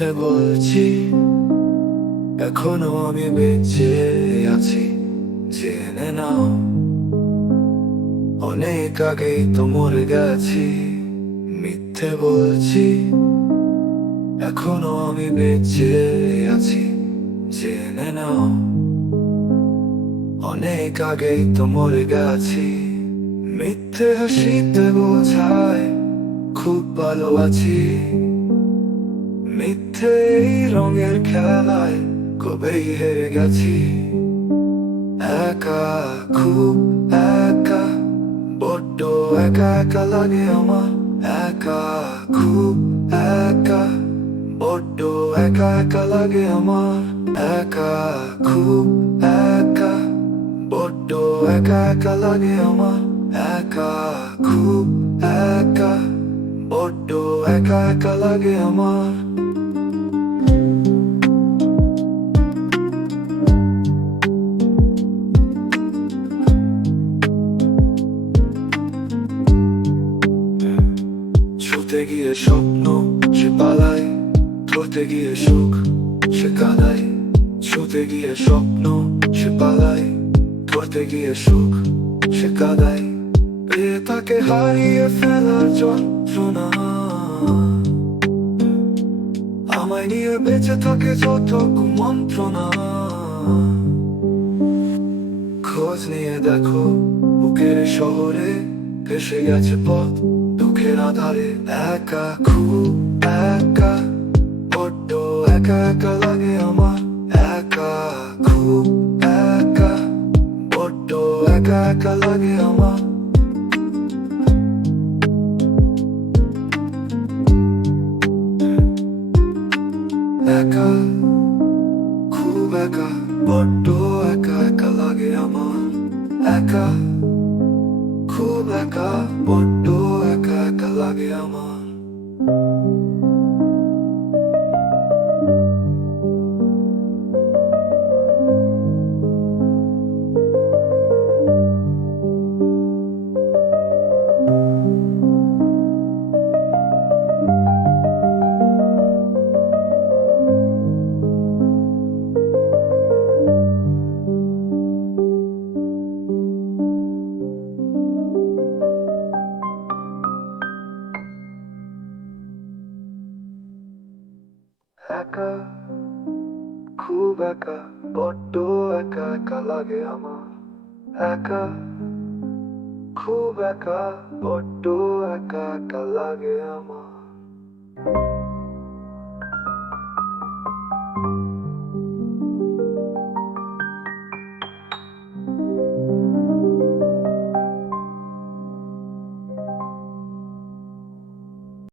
মিথ্যে বলছি, এখনও আমি বেঁচে আছি, জেনে নাও। অনেক আগেই তো মরে গেছি, মিথ্যে বলছি, এখনও আমি বেঁচে আছি, জেনে নাও। অনেক আগেই তো মরে গেছি, মিথ্যে হাসিতে বোঝায়, খুব ভালো আছি মিথ্যে এই রঙের খেলায় কবেই হেরে গেছি? একা, খুব একা, বড্ড একা একা লাগে আমার। একা, খুব একা, বড্ড একা একা লাগে আমার। একা, খুব একা, বড্ড একা একা লাগে আমার। একা, খুব একা, বড্ড একা একা লাগে আমার। ছুতে গিয়ে স্বপ্ন সে পালায় ধরতে গিয়ে সুখ সে কাদায় ছুতে গিয়ে স্বপ্ন সে পালায় ধরতে গিয়ে সুখ সে কাদায় পেয়ে তাকে হারিয়ে ফেলার যন্ত্রণা আমায় নিয়ে বেঁচে থাকে যত কুমন্ত্রণা খোঁজ নিয়ে দেখো বুকের শহরে ভেসে গেছে পথ দুঃখের আধারে একা, খুব একা, বড্ড একা একা লাগে আমার। একা, খুব একা, বড্ড একা একা লাগে আমার। একা, খুব একা, বড্ড একা একা লাগে আমার। একা, খুব একা, বড্ড একা, খুব একা, বড্ড একা একা লাগে আমার। একা, খুব একা, বড্ড একা একা লাগে আমার।